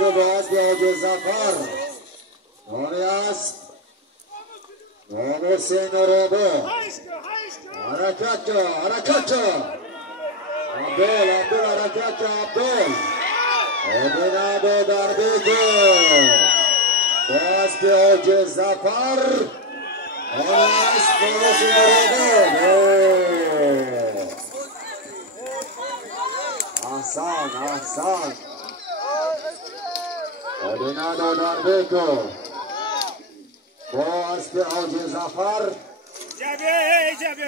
رو باز به آج زفر نامی است نام حسین رابو حرکت که عبدال حرکت که عبدال ابن ضربه که باز به آج زفر نامی است حسین رابو احسان ابن ضربه که باز به آج زفر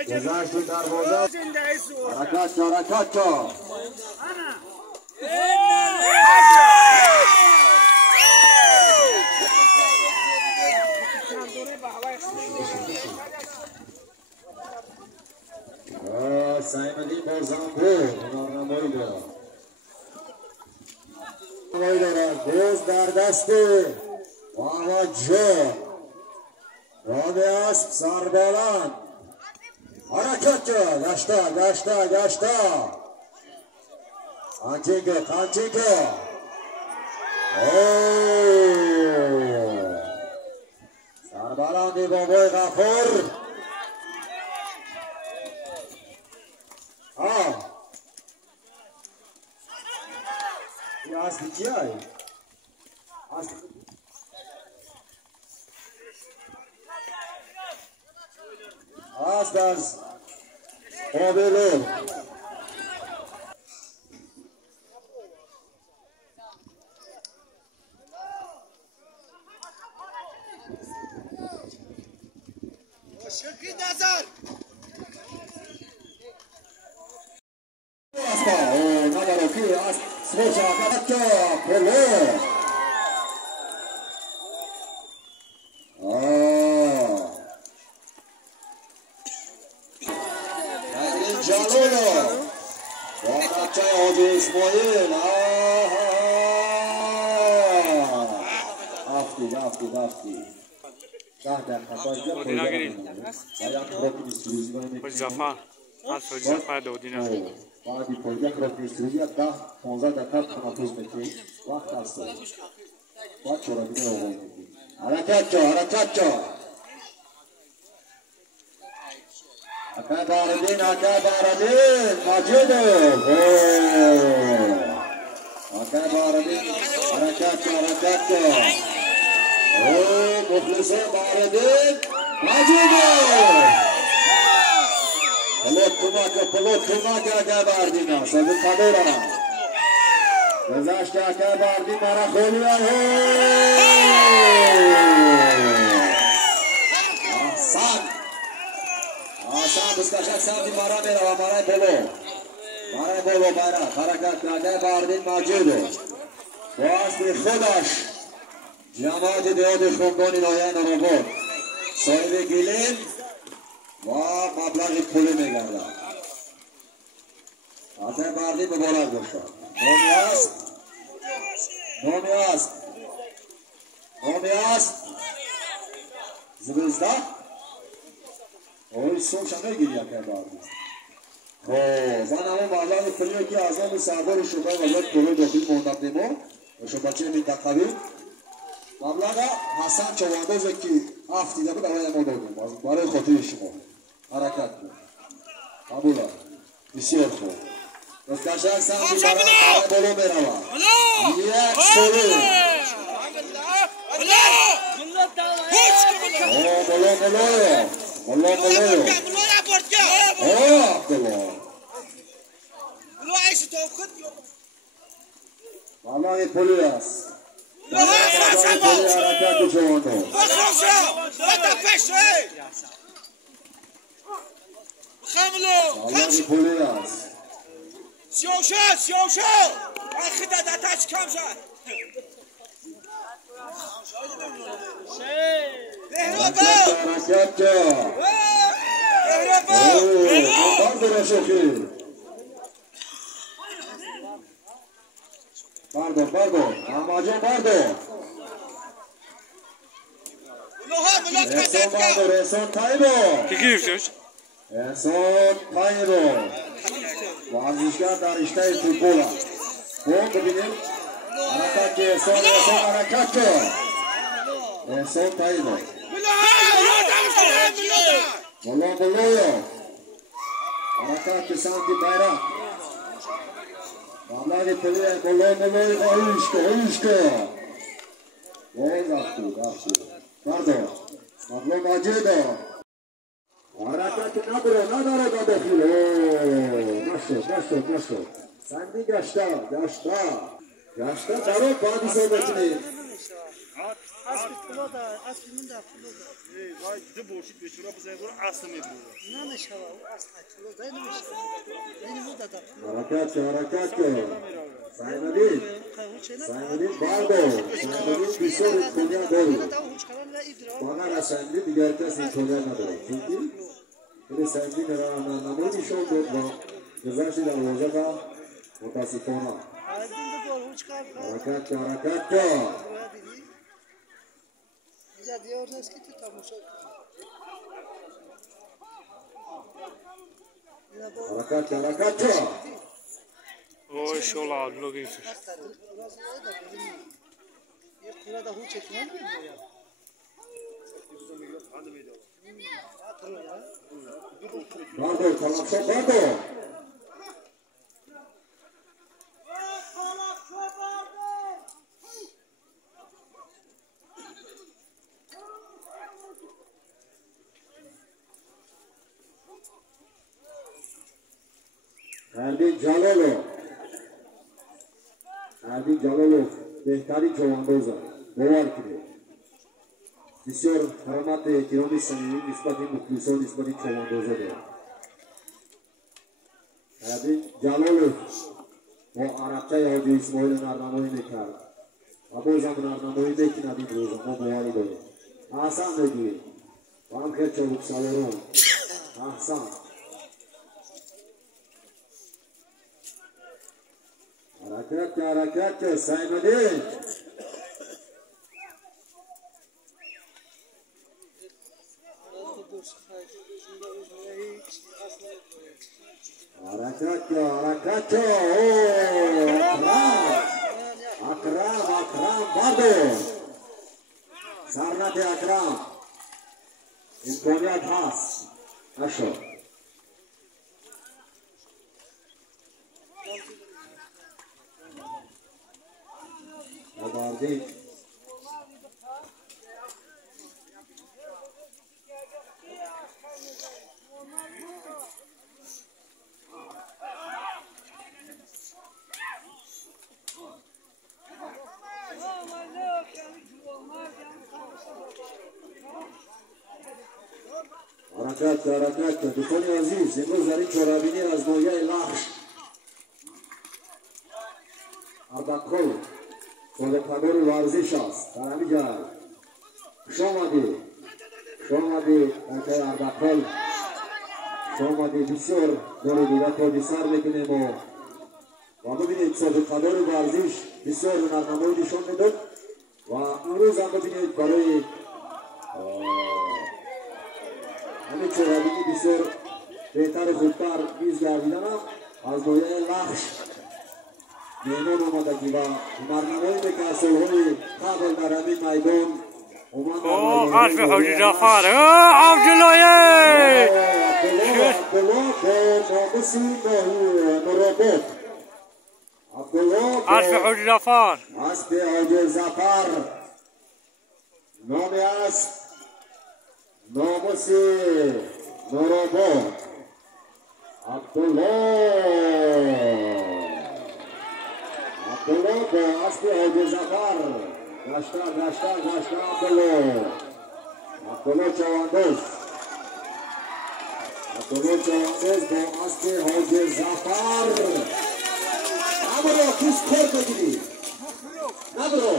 گذشتی دروازه حرکت که سیمدی بازنبو نامنمایی دارد دوست در دست محمد جان رابع اسب سربالان حرکت که گشتا کانچینگه سربالان دی بابای غفور این اصلی چی هایی؟ است از قابلو شکری نظر ندارو است سوچ آقا که پلو جلولو با بچه حاج اسماعیل افتی 10 دقیقه حاج زفر از حاج زفر دادینه بعدی پایگاه را پیستریزی 10-15 دقیقه تنفس بکنید وقت هست باید چرابینه آقای میدید حرکت که اکه باردین مجید اکه باردین حرکت که مخلصه باردین مجید پلوت کمک اکه باردین سازی کدورا گذشت اکه باردین مرا خولی آسان بسکشک سمتی مرا میره و مرای بلو بیرد حرکت اکه باردین مجیده واسطی خودش جماعت دیاد خمدانی نایان رو بود صاحب گیلین و مبلغ پولی میگرده اکه باردین مبارک باشد نامی است زبزده اوی سوش همه گیری اکه باردین زن همه مبلغ پولی که از آن سردار شده وزارت پولی داخل مهندب نمو و شبچه منطقوی مبلغ حسن چواندازه که افتیده بود اولی ما دادیم برای خاطر شما حرکت بود قبوله بسیار خوب بسکشک سمتی برای بلو میروه یک سوری والله پولی است حرکت چوانداز والله پولی است سیوشو آخی داده تاچ کم شد حرکت Pardon. Amacım pardon. Enson Taybo. Enson Taybo. Varmışlar da işte futbola. Bu bugünün حرکت که احسان حرکت که احسان تاییده ملا بلویو حرکت که سمتی بیرک مملک پلیه ملا بلوی خواهیش که باز افتود بردار ملا ماجده حرکت نداره در داخل نشد سندی گشته درو بادی سومتنی اسب پولاد اسب منده پولاد وای ده بوشید به شورا بزنید برو اصل میبود نه نشوا اصل پولاد نمیشه اینو دادا حرکت سایمدین باردو سایمدین بیشتر کنیا دارو واقعا سایمدین دیگر کسی کنیا نداره چونکی این سایمدین را نمودی شون بود و گذاشتی در وجه متاسفانه حرکت دیار نیست که تو تماشا حرکت اوه شولا لوگیش یک کورا ده هوچ کنن میگویا باردو تماشا باردو اردی جلالو بهترین چواندوزه باور کنید بسیار حرمت احترامی صمیمی نسبت مخلصان نسبت چواندوزه داره اردی جلالو با عرقچه حاجی اسماعیل نرنمایی میکرد و بازم نرنمایی میکند این روزا ما باوری داریم احسن بگوید و هم خیلی چابک سواران احسن حرکت سایمدین حرکت اکرام بردو سرنت اکرام امکانیت هست اشو آباردین حرکت دوستان عزیز امروز در این چهاربینی از ناحیه لخش اردکل صادق‌قدر ورزش است در همین جای شامدی در اردکل شامدی بسیار داره دیگر تاجی سر بکنیم و ببینید صادق‌قدر ورزش بسیار هنرنمایی نشان میداد و امروز هم ببینید برای همین چهاربینی بسیار بهتر خوبتر میز گردیدن از ناحیه لخش مهمان آمدگی و هنرنمایی که سالهای قبل در همین میدان اوه قلب حاجی جعفر عبدالله قلب حاجی جعفر اسب حاجی جعفر نام اسب ناموس نورآباد عبدالله با اسب حاجی جعفر گشته عبدالله چواندوز با اسب حاجی جعفر نبرو کس کار بگیری نبرو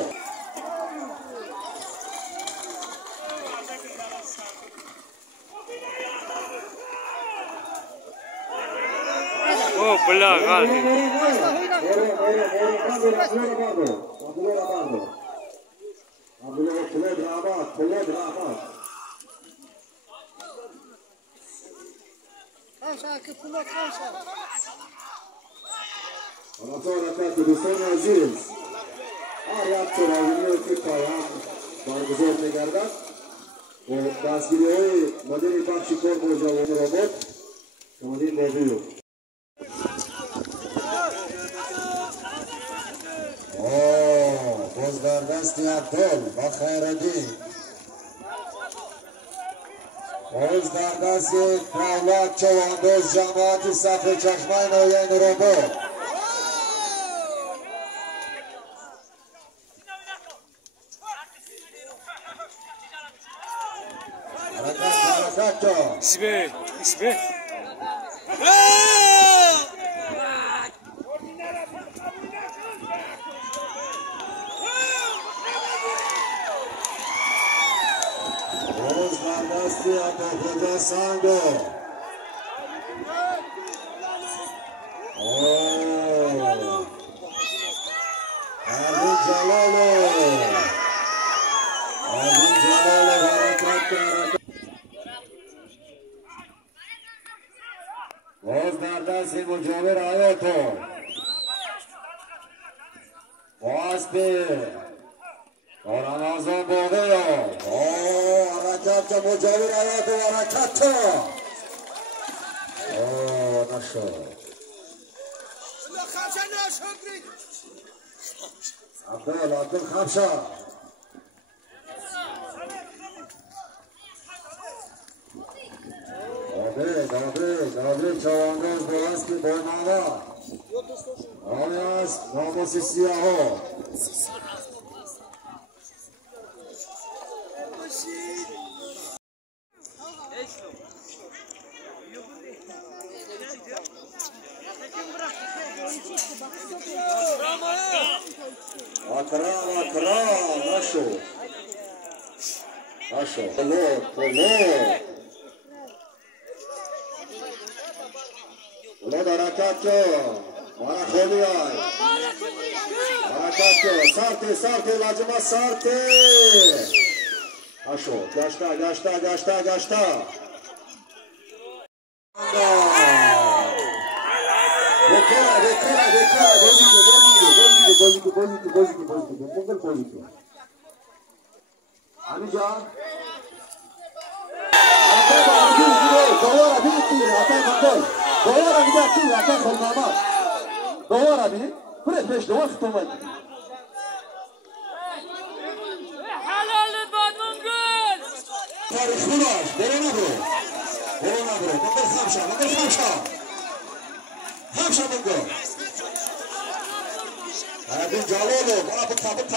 اوه بلا غالي دوستان عزیز هر یک چراغونی که پایان برگزار می‌گردد و دستگیری‌های مدیر بخش کار با جوان رباط شمادین بازیو باز در دست عبدال با خیردین باز در دست دولت چوانداز جماعت صفر چشمه نوین رباط اسبه باز در دست عبدالخدا سانگو اردین جلالو حرکت کرد باز در دست مجاور آیاتو باز به رمضان باقی حرکت که مجاور آیاتو حرکت که نشد عبدال خمشه داده چوانداز باز که بایمانا آمی است ناموس سیاه ها اکرام نشو ولاد حرکت که مانا خولی های حرکت که سارتی لاجما سارتی نشو گشتا بازی علی جان آتا بارگی دوباره بیتی آتا مندل دوباره بیتی آتا خلماما دوباره بی فرش دوست تومد حلال بادون گل تاریخ خلاص برو مگر خمشا منگو اردین جلالو بابا تابت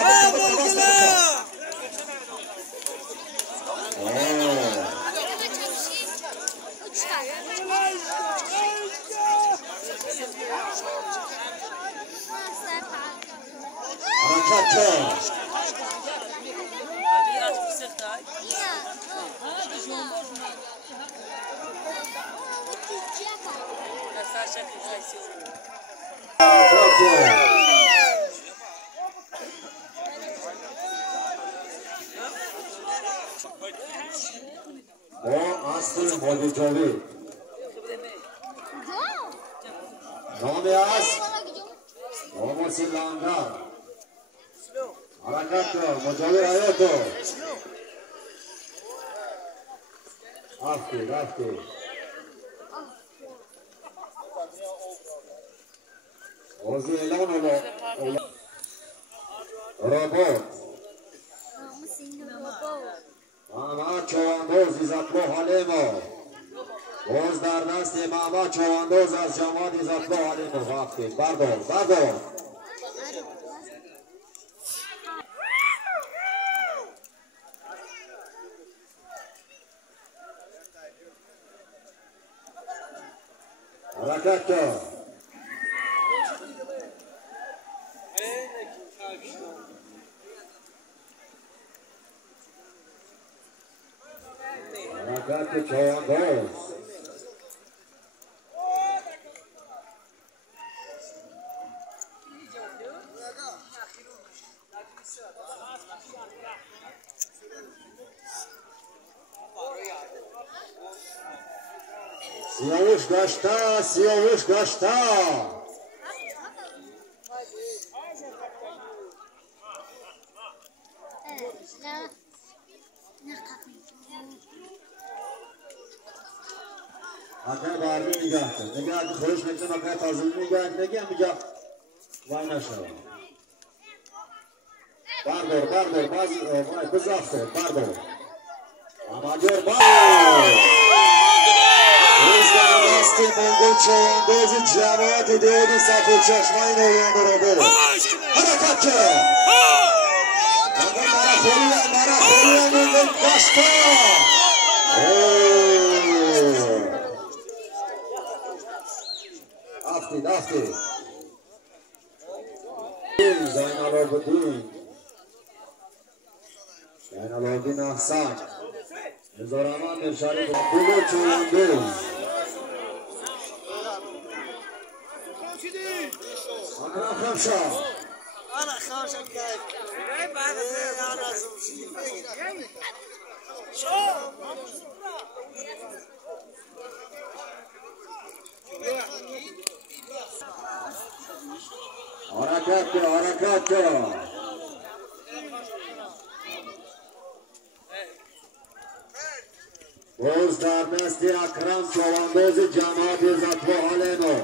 اصل ماجوجاوی نامی است ناموسی لانگر حرکت کن مجاور آیاتو رفتی اوزی اعلان رابط ماما چوانداز عزتلو حلیمو باز در دست ماما چوانداز از جماعت عزتلو حلیمو وقتی بردار حرکت کن حرکت چوانداز سیاوش گشتا حکم بردی نگاه کن نگاه کن خودش نکنه مکه تازه نگاه نگه میگه وای نشنوه بردار باز بزاف کن بردار آمادور باز روزگار دستی منگل چواندوز جواد دیدی سطح چشمای نویانده رو برو حرکت کرد مرا خوریم منگل کشتا افتید زینالابدین احسان هزارمان مرشاری بلو چواندوز اکرم خمشا أنا خمسة كيف؟ أنا زوجي. شو؟ حرکت باز در دست اکرم چواندوز جماعت زتوا حالینو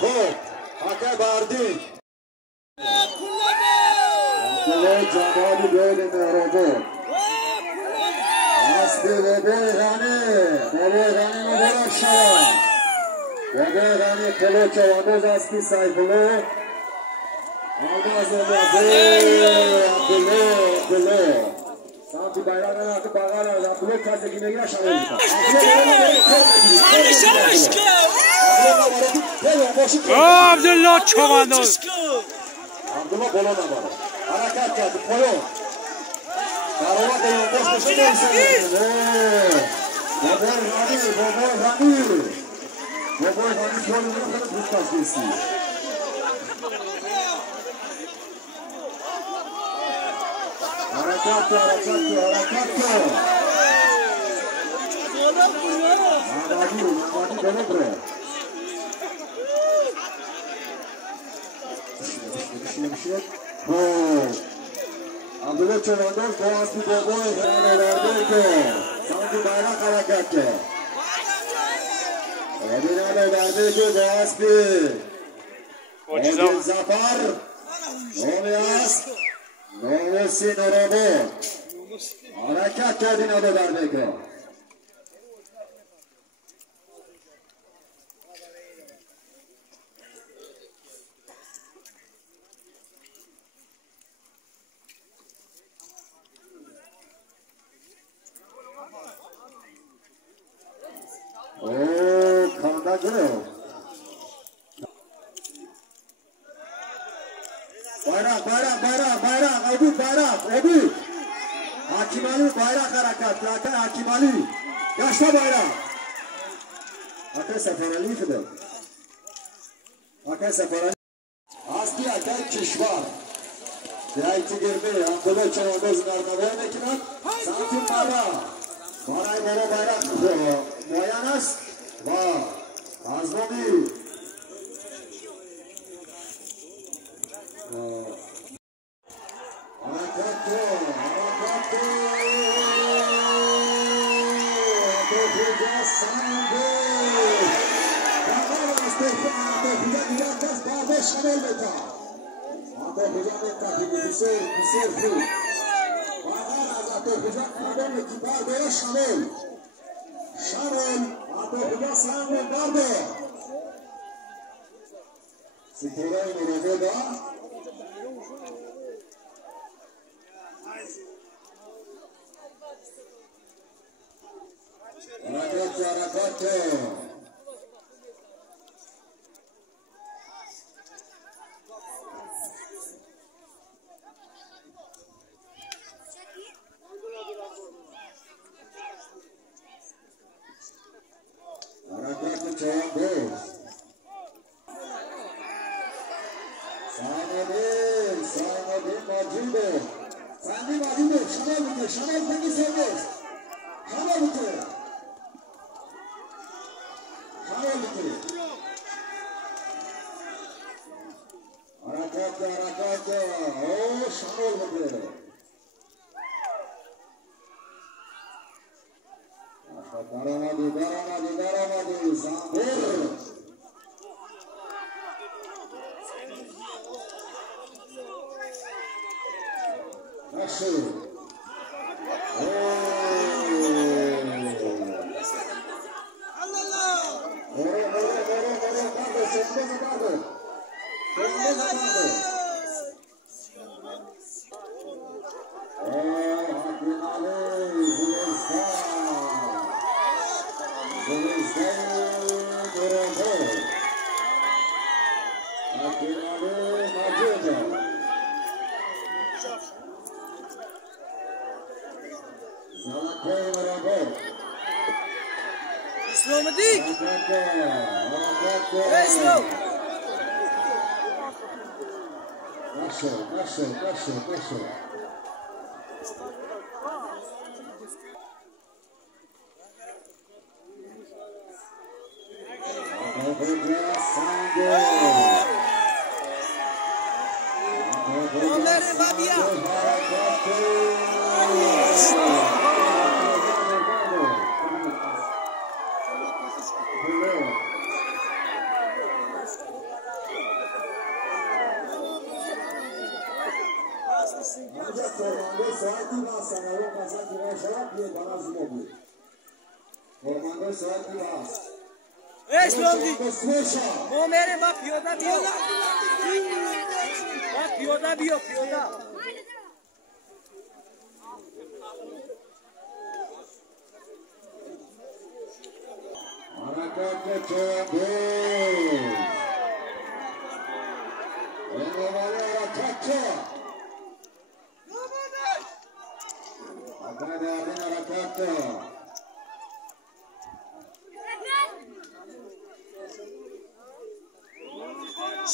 خوب حکم بردی جماعت دولی مهربان اسبی بابای غنی مبارک شد بابای غنی پلو چواندوز اسبی سایفلو عبدالله سمتی بیران نگاه که بغل عبدالله کسی که نگیره شده عبدالله چواندوز عبدالله بلو نباره حرکت کرد پایون دروات یونگوش بشه برسید بابای غنی پولو نخواهد بودکاست بیستی حرکت محمدی بلو برو عبدالله چواندوز با اسبی بابای غنی که سمتی بیرق حرکت کرد برده که با اسبی آدین زفر نامی است ناموسی نورابو حرکت کردی ناده برده که کانده گره bayrak Obud Hakim Ali bayrak harekat Hakim Ali yaşta bayrak Hakkı Seferali fide Hakkı Seferali Asli akar kişvar Dirayeti girme Abdullah Çavadoz narmavaya mekinan Santim Baray bayrak Moyanas Azmomi شامل بتا آتو خجا بتا بسیر فو باقر از آتو خجا خودم کبار بیا شامل آتو خجا سامن برده ستوره مرده دا حرکت گل بده درآمدی زنبور نشد نشد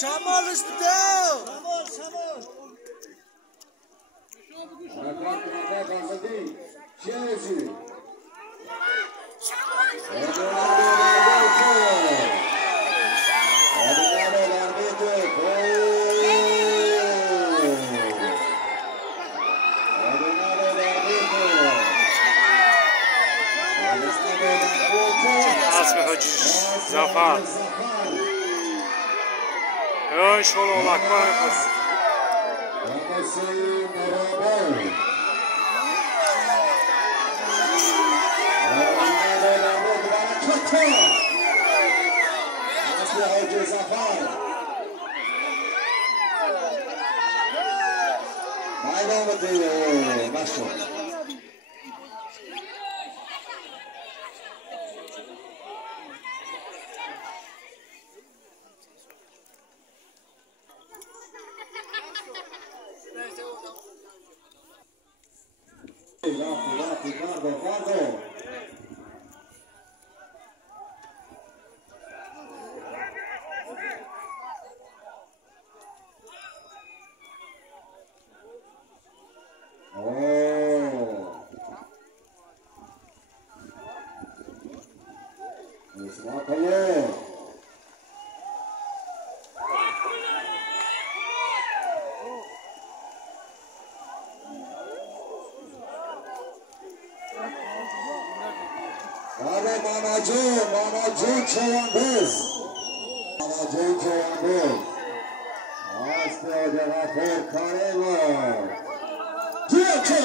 Şamal üstüde. Zafer. Şol olakma yapar. Mama Joe Chavandez. Hasta de la Fortaleza. Dieta.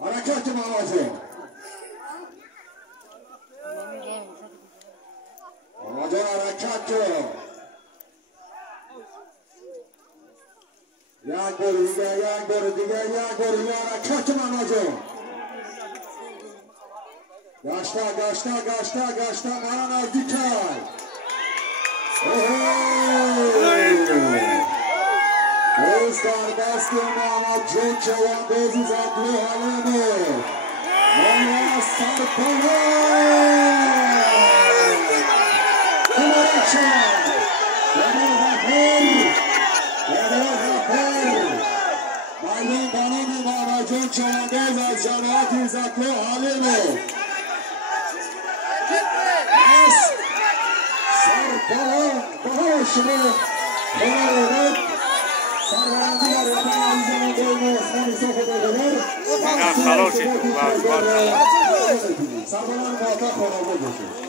Harekatı Mama Joe. Mama Joe harekatı. یک بار دیگه حرکت مماجو گشته مرا نزدیک کرد از در دست مماجو چواندازی زدلو حلیمه مانا سرپانه کمارچه معلوم بانیم ماماجون چوانداز از جماعت زکو حالیمه بها شما خیلی سرورندی در رفت زمان دوی مستانی صحبت بگذار خلاصی تو سرورند باتا خانه بگذار